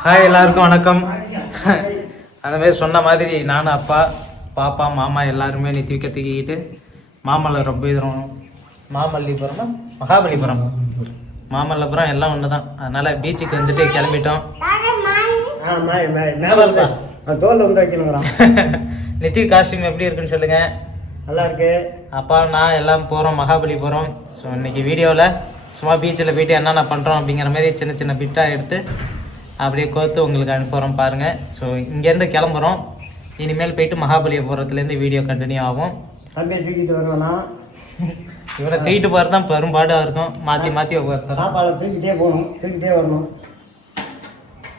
Hi, எல்லாருக்கும் வணக்கம். அந்த மாதிரி சொன்ன மாதிரி நானும் அப்பா பாப்பா மாமா எல்லாருமே நித்திவிக்க தூக்கிக்கிட்டு மாமல்லபுரம் மாமல்லிபுரமா மகாபலிபுரம் எல்லாம் ஒன்று தான். அதனால் பீச்சுக்கு வந்துட்டு கிளம்பிட்டோம். நித்தி காஸ்டியூம் எப்படி இருக்குன்னு சொல்லுங்கள். நல்லா இருக்கு. அப்பா நான் எல்லாம் போகிறோம் மகாபலிபுரம். ஸோ இன்றைக்கி வீடியோவில் சும்மா பீச்சில் போயிட்டு என்னென்ன பண்ணுறோம் அப்படிங்கிற மாதிரி சின்ன சின்ன பிட்டாக எடுத்து அப்படியே கோர்த்து உங்களுக்கு அனுப்புகிறோம் பாருங்கள். ஸோ இங்கேருந்து கிளம்புறோம். இனிமேல் போயிட்டு மகாபலிபுரத்துலேருந்து வீடியோ கண்டினியூ ஆகும். தம்பியை தூக்கிட்டு வருவேன்னா இவரை தூக்கிட்டு போகிறது தான் பெரும்பாடாக இருக்கும். மாற்றி மாற்றி சாப்பாடு தூக்கிட்டே போகணும், தூக்கிட்டே வரணும்.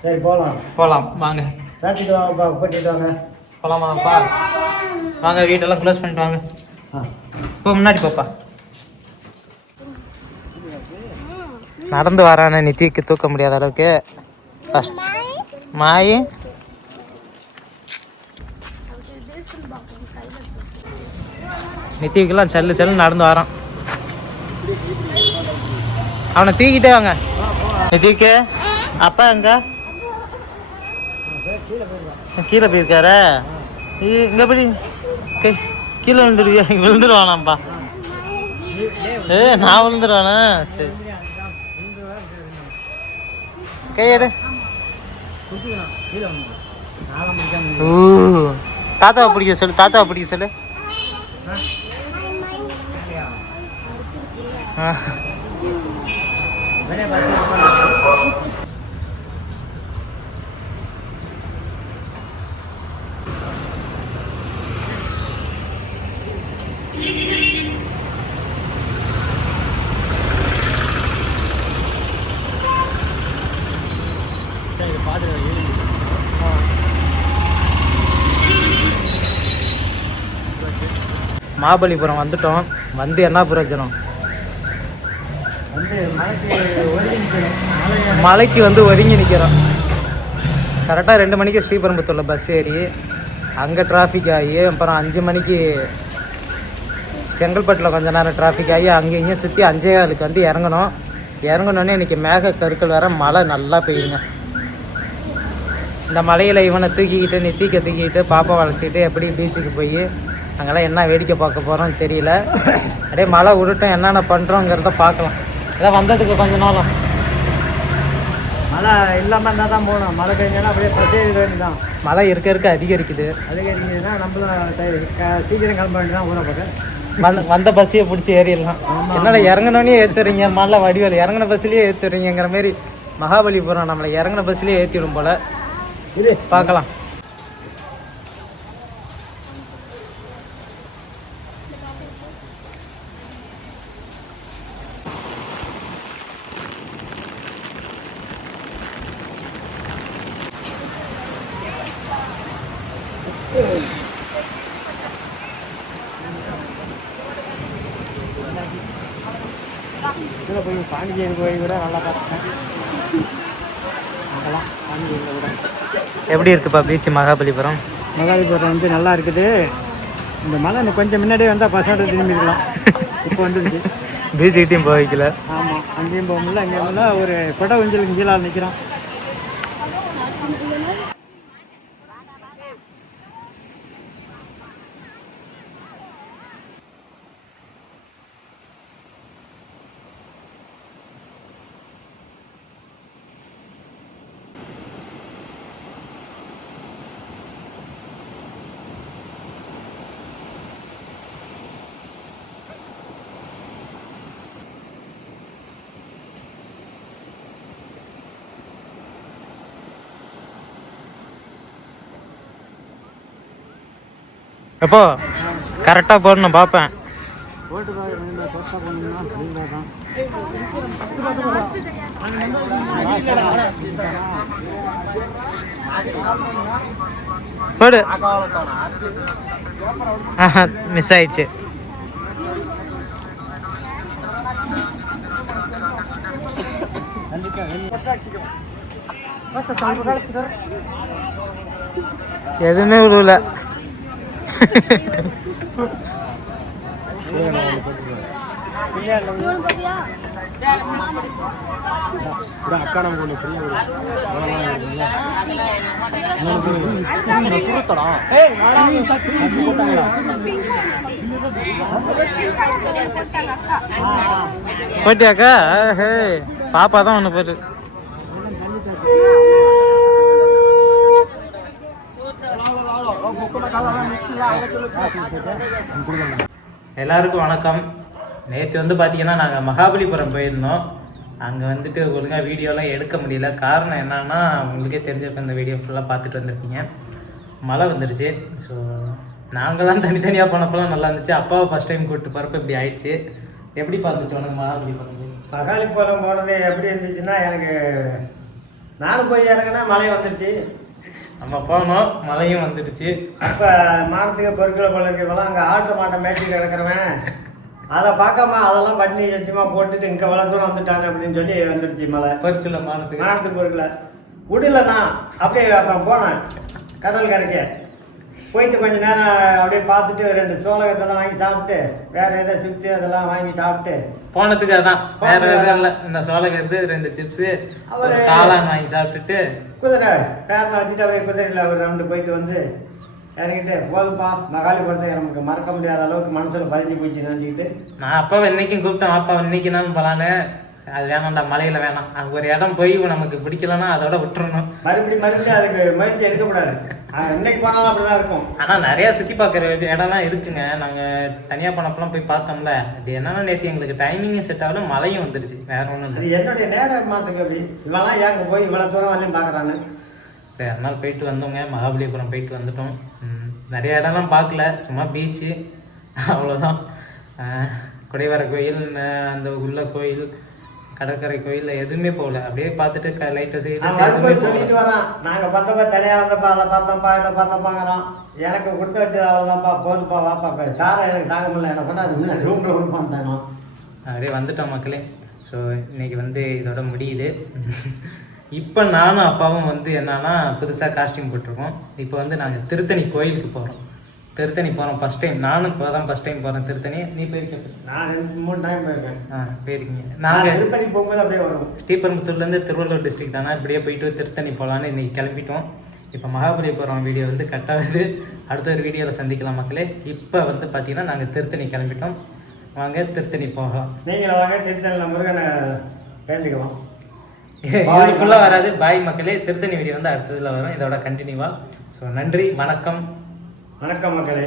சரி போகலாம் வாங்க. சாப்பிட்டு வாங்கப்பா, போட்டிட்டு வாங்க. போகலாமாப்பா? வாங்க, வீட்டெல்லாம் க்ளோஸ் பண்ணிட்டு வாங்க. இப்போ முன்னாடி பாப்பா நடந்து வரானே நித்திக்கு தூக்க முடியாத அளவுக்கு ஃபஸ்ட் மாய் நித்திக்குலாம் செல்லு நடந்து வரான். அவனை தூக்கிட்டே வாங்க. நித்திக்கு அப்பா எங்க? கீழே போயிருக்காரா? இங்கே போய் கீழே விழுந்துடுவியா? விழுந்துருவானாப்பா. நான் விழுந்துருவானா? சரி, கையெடு. தாத்தாவை பிடிக்க சொல்லு, தாத்தாவை பிடிக்க சொல்லு. மகாபலிபுரம் வந்துட்டோம். வந்து என்ன பிரயோஜனம்? மலைக்கு வந்து ஒதுங்கி நிற்கிறோம். கரெக்டாக 2 மணிக்கு ஸ்ரீபெரும்புத்தூரில் பஸ் ஏறி அங்கே டிராஃபிக் ஆகி அப்புறம் 5 மணிக்கு செங்கல்பட்டில் கொஞ்ச நேரம் டிராஃபிக் ஆகி அங்கே இங்கேயும் சுற்றி 5:15 வந்து இறங்கணுன்னே இன்றைக்கி மேக கருக்கள் வேறு மழை நல்லா பெய்யுங்க. இந்த மலையில் இவனை தூக்கிக்கிட்டு நித்திக்க தூக்கிக்கிட்டு பாப்பா வளைச்சிக்கிட்டு எப்படி பீச்சுக்கு போய் அங்கெல்லாம் என்ன வேடிக்கை பார்க்க போகிறோம்னு தெரியல. அப்படியே மழை விடட்டும், என்னென்ன பண்ணுறோங்கிறத பார்க்கலாம். இதான் வந்ததுக்கு கொஞ்ச நாளும் மழை இல்லாமல் இருந்தால் தான் போகணும். மழை பெஞ்சோன்னா அப்படியே பசேரி வேண்டிதான். மழை இருக்க அதிகரிக்குது. அதிகரிக்குதுன்னா நம்மளும் சீக்கிரம் கிளம்ப வேண்டியதான் ஊரை பக்கம். வந்த பஸ்ஸையே பிடிச்சி ஏறிடலாம். என்னடா இறங்கினோன்னே ஏற்றுறீங்க, மழை வடிவேல் இறங்கின பஸ்லேயே ஏற்றுறீங்கிற மாரி மகாபலிபுரம் நம்மளை இறங்கின பஸ்லேயே ஏற்றிடும் போல். இது பார்க்கலாம். இதில் போய் பாண்டிச்சேரி போய் கூட நல்லா பார்த்தேன். அதெல்லாம் பாண்டிச்சேரியில் கூட எப்படி இருக்குப்பா பீச்சு மகாபலிபுரம்? மகாபலிபுரம் வந்து நல்லா இருக்குது. இந்த மலை இன்னும் கொஞ்சம் முன்னாடியே வந்தால் பசங்க திரும்பிக்கலாம். இப்போ வந்துருச்சு. பீச்சுக்கிட்டையும் போக வைக்கல. ஆமாம், அங்கேயும் போக முடியல, அங்கேயும் முடியல. ஒரு கொடை ஊஞ்சலுக்கு கீழே நிற்கிறோம். எப்போ கரெக்டாக போடணும் பார்ப்பேன். போட்டு போடு. மிஸ் ஆயிடுச்சு. எதுவுமே விழுவல. அக்கா நம்ம ஒன்று ஃப்ரீயாக போட்டியாக்கா? ஹே பாப்பா தான் ஒன்று போட்டு. எல்லாருக்கும் வணக்கம். நேற்று வந்து பார்த்தீங்கன்னா நாங்கள் மகாபலிபுரம் போயிருந்தோம். அங்கே வந்துட்டு ஒழுங்காக வீடியோலாம் எடுக்க முடியல. காரணம் என்னன்னா உங்களுக்கே தெரிஞ்சிருக்க, இந்த வீடியோ ஃபுல்லாக பார்த்துட்டு வந்திருப்பீங்க. மழை வந்துடுச்சு. ஸோ நாங்களாம் தனித்தனியாக போனப்பெல்லாம் நல்லா இருந்துச்சு. அப்பாவை ஃபஸ்ட் டைம் கூப்பிட்டு போகிறப்ப இப்படி ஆயிடுச்சு. எப்படி பார்த்துச்சு உனக்கு மகாபலிபுரம்? மகாபலிபுரம் போனது எப்படி இருந்துச்சுன்னா, எனக்கு நானும் போய் இறங்கினா மழை வந்துடுச்சு. நம்ம போனோம், மழையும் வந்துடுச்சு. அப்போ மானத்துக்கு பொருட்களை போல இருக்கிறவெல்லாம் அங்கே ஆட்டு மாட்டை மேய்ச்சிட்டு கிடக்கிறவன் அதை பார்க்காம அதெல்லாம் பண்ணி சத்தியமாக போட்டுட்டு இங்கே வள தூரம் வந்துட்டாங்க அப்படின்னு சொல்லி வந்துடுச்சு மழை. பொருட்களை மானத்துக்கு பொருட்களை விடலண்ணா. அப்படியே அப்புறம் போனேன் கடல் கரைக்கு. போயிட்டு கொஞ்சம் நேரம் அப்படியே பார்த்துட்டு 2 சோளகத்தெல்லாம் வாங்கி சாப்பிட்டு, வேறு ஏதோ சிப்ஸு அதெல்லாம் வாங்கி சாப்பிட்டு போனதுக்கு அதான் வேற எதுவும் இல்லை. இந்த சோளகத்து 2 சிப்ஸு ஒரு காளான் வாங்கி சாப்பிட்டுட்டு குதிரை பேரில் வச்சுட்டு அப்படியே குதிரையில் ஒரு ரவுண்டு போயிட்டு வந்து இறங்கிட்டு போதுப்பா மகாபலிபுரத்தை நமக்கு மறக்க முடியாத அளவுக்கு மனசில் பதிஞ்சு போச்சு நினச்சிக்கிட்டு. நான் அப்பாவை இன்னைக்கும் கூப்பிட்டேன். அப்பா இன்னைக்கு நான் போகலான்னு. அது வேணாம்டா, மலையில் வேணாம். அங்கே ஒரு இடம் போய் நமக்கு பிடிக்கலன்னா அதோட விட்டுறணும். மறுபடியும் அதுக்கு முயற்சி எடுக்கக்கூடாது. இன்னைக்கு போனாலும் அப்படிதான் இருக்கும். ஆனால் நிறையா சுற்றி பார்க்குற இடம்லாம் இருக்குங்க. நாங்கள் தனியாக போனப்பெல்லாம் போய் பார்த்தோம்ல. அது என்னன்னா நேற்று எங்களுக்கு டைமிங்கும் செட் ஆகல, மழையும் வந்துடுச்சு. வேற ஒன்றும் இல்லை. என்னுடைய நேரம் மாற்றுக்கு அப்படி இவெல்லாம் ஏங்க போய் இவ்வளோ தூரம் வரலையும் பார்க்குறான்னு. சரி, அதனால் போயிட்டு வந்தோங்க. மகாபலிபுரம் போயிட்டு வந்துட்டோம். நிறைய இடம்லாம் பார்க்கல, சும்மா பீச்சு அவ்வளோதான். குடைவர கோயில், அந்த உள்ள கோயில், கடற்கரை கோயில் எதுவுமே போகல. அப்படியே பார்த்துட்டு லைட்டை சொல்லிட்டு வரான். நாங்கள் பார்த்தப்ப தனியாக வந்தப்பா அதை பார்த்தோம்ப்பா இதை பார்த்தோம்பாங்கிறோம். எனக்கு கொடுத்து வச்சது அவ்வளோதான்ப்பா, போதுப்பா வாப்பா. சாரை எனக்கு தாங்க முடியல, எனக்கு கொண்டா அது முன்னே ரூமில் கொடுப்பான். அப்படியே வந்துட்டோம் மக்களே. ஸோ இன்னைக்கு வந்து இதோட முடியுது. இப்போ நானும் அப்பாவும் வந்து என்னன்னா புதுசாக காஸ்டியூம் போட்டிருக்கோம். இப்போ வந்து நாங்கள் திருத்தணி கோயிலுக்கு போகிறோம். திருத்தணி போகிறோம் ஃபஸ்ட் டைம். நானும் இப்போ தான் ஃபஸ்ட் டைம் போகிறேன் திருத்தணி. நீ போயிருக்கேன்? நான் 2-3 டைம் போயிருக்கேன். போயிருக்கீங்க. நாங்கள் திருத்தணி போகும்போது அப்படியே வரும். ஸ்ரீபெரும்புத்தூர்லேருந்து திருவள்ளூர் டிஸ்ட்ரிக்ட் தானே. இப்படியே போயிட்டு திருத்தணி போகலான்னு இன்றைக்கி கிளம்பிட்டோம். இப்போ மகாபலிபுரம் வீடியோ வந்து கட் ஆகுது. அடுத்த ஒரு வீடியோவில் சந்திக்கலாம் மக்களே. இப்போ வந்து பார்த்தீங்கன்னா நாங்கள் திருத்தணி கிளம்பிட்டோம். வாங்க திருத்தணி போகலாம். நீங்களும் வாங்க திருத்தணியில் முருகனை வேண்டிக்குவோம். இது ஃபுல்லாக வராது. பாய் மக்களே. திருத்தணி வீடியோ வந்து அடுத்ததில் வரும், இதோட கண்டினியூவாக. ஸோ நன்றி, வணக்கம். வணக்கம் மக்களே.